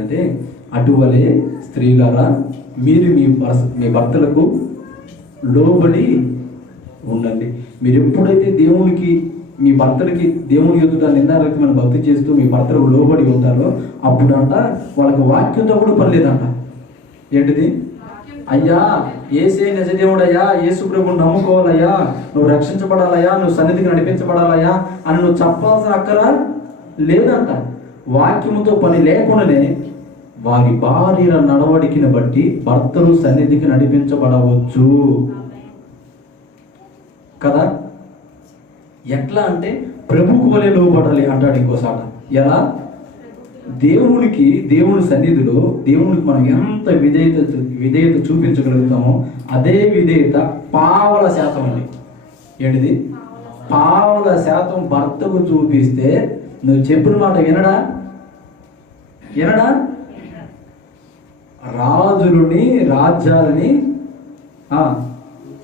అంటే అటువలే స్త్రీలారా మీరు మీ భర్తలకు లోబడి ఉండండి. మీరు ఎప్పుడైతే దేవునికి మీ భర్తలకి దేవుని ఎదుట నిందారహితమైన భక్తి చేస్తూ మీ భర్తలకు లోబడి ఉంటారో అప్పుడంట వాళ్ళకి వాక్యంతో కూడా పని లేదంట. ఏంటిది? అయ్యా ఏసే నిజదేవుడయ్యా, యేసు ప్రభువుని నమ్ముకోవాలయ్యా, నువ్వు రక్షించబడాలయ్యా, నువ్వు సన్నిధికి నడిపించబడాలయ్యా అని నువ్వు చెప్పాల్సిన అక్కరా లేదంట. వాక్యముతో పని లేకుండానే వారి భార్యల నడవడికిని బట్టి భర్తలు సన్నిధికి నడిపించబడవచ్చు కదా. ఎట్లా అంటే ప్రభువుకు వలె లోబడాలి అంటాడు ఇంకోసాట. ఎలా? దేవుని సన్నిధిలో దేవునికి మనం ఎంత విధేయత చూపించగలుగుతామో అదే విధేయత 1% అండి. ఏంటిది? 1% భర్తకు చూపిస్తే నువ్వు చెప్పిన మాట వినడా? రాజ్యాలని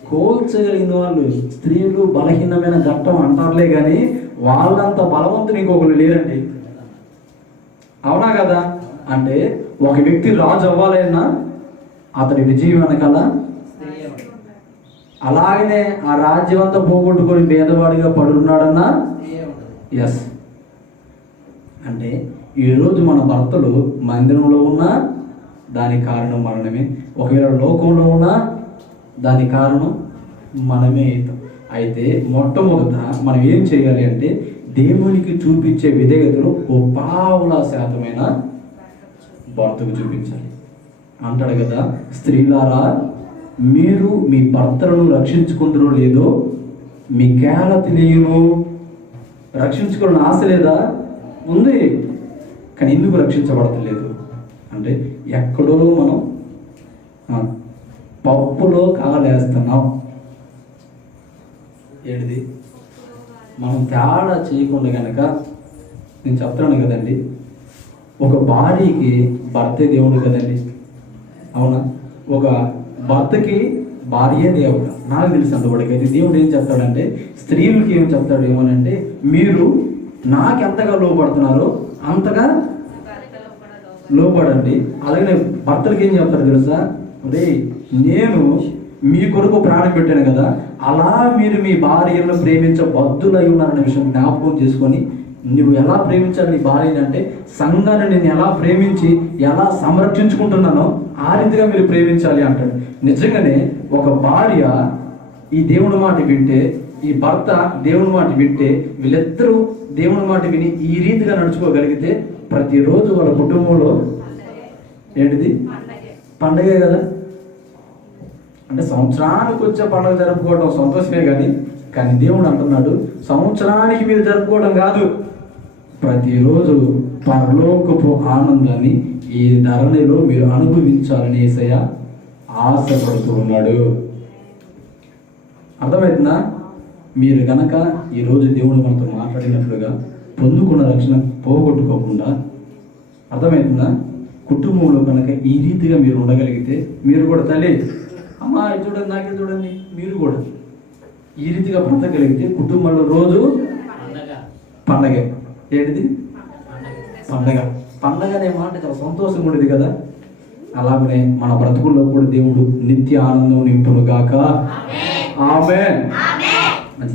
కోల్చగలిగిన వాళ్ళు స్త్రీలు బలహీనమైన ఘట్టం అంటారులే కానీ వాళ్ళంత బలవంతులు ఇంకొకరు లేరండి. అవునా కదా? అంటే ఒక వ్యక్తి రాజు అవ్వాలన్నా అతడి విజయం వెనకాల అలాగనే ఆ రాజ్యం అంతా పోగొట్టుకొని పేదవాడిగా పడున్నాడన్నా ఎస్. అంటే ఈరోజు మన భర్తలు మందిరంలో ఉన్నా దానికి కారణం మనమే, ఒకవేళ లోకంలో ఉన్నా దానికి కారణం మనమే అవుతాం. అయితే మొట్టమొదట మనం ఏం చేయాలి అంటే దేవునికి చూపించే విధేయతలో 1% భర్తకు చూపించాలి అంటాడు కదా. స్త్రీలారా మీరు మీ భర్తలను రక్షించుకుంటారో లేదో మీకేలా తెలియను. రక్షించుకోవాలని ఆశ లేదా? ఉంది, కానీ ఎందుకు రక్షించబడతలేదు అంటే ఎక్కడో మనం పప్పులో కాలేస్తున్నాం. ఏంటిది? మనం తేడా చేయకుండా కనుక నేను చెప్తున్నాను కదండి, ఒక భార్యకి భర్తే దేవుడు కదండి, అవునా? ఒక భర్తకి భార్యే దేవుడు. నాకు తెలిసినంత వాడికైతే దేవుడు ఏం చెప్తాడంటే స్త్రీలకి ఏం చెప్తాడు ఏమనంటే మీరు నాకు ఎంతగా లోపడుతున్నారో అంతగా లోపడండి. అలాగే భర్తలకి ఏం చెప్తారు తెలుసా? అదే నేను మీ కొరకు ప్రాణం పెట్టాను కదా, అలా మీరు మీ భార్యను ప్రేమించబద్దులై ఉన్నారనే విషయం జ్ఞాపకం చేసుకొని నువ్వు ఎలా ప్రేమించాలి నీ భార్యని అంటే సంఘాన్ని నేను ఎలా ప్రేమించి ఎలా సంరక్షించుకుంటున్నానో ఆ రీతిగా మీరు ప్రేమించాలి అంటాడు. నిజంగానే ఒక భార్య ఈ దేవుని మాట వింటే, ఈ భర్త దేవుని మాట వింటే, వీళ్ళిద్దరూ దేవుని మాట విని ఈ రీతిగా నడుచుకోగలిగితే ప్రతిరోజు వాళ్ళ కుటుంబంలో ఏంటిది? పండగే కదా. అంటే సంవత్సరానికి వచ్చే పండుగ జరుపుకోవడం సంతోషమే కానీ దేవుడు అంటున్నాడు సంవత్సరానికి మీరు జరుపుకోవడం కాదు, ప్రతిరోజు పరలోకపు ఆనందాన్ని ఈ ధరణిలో మీరు అనుభవించాలని యేసయ్య ఆశపడుతూ ఉన్నాడు. అర్థమవుతుందా? మీరు గనక ఈరోజు దేవుడు మనతో మాట్లాడినట్లుగా పొందుకున్న రక్షణ పోగొట్టుకోకుండా, అర్థమవుతుందా? కుటుంబంలో కనుక ఈ రీతిగా మీరు ఉండగలిగితే మీరు కూడా తల్లి అమ్మా ఇది చూడండి నాకే చూడండి మీరు కూడా ఈ రీతిగా బ్రతకగలిగితే కుటుంబంలో రోజు పండగే. ఏంటిది? పండగ అనే మాట చాలా సంతోషంగా ఉండేది కదా. అలాగనే మన బ్రతుకుల్లో కూడా దేవుడు నిత్య ఆనందం నింపును గాక. ఆమేన్.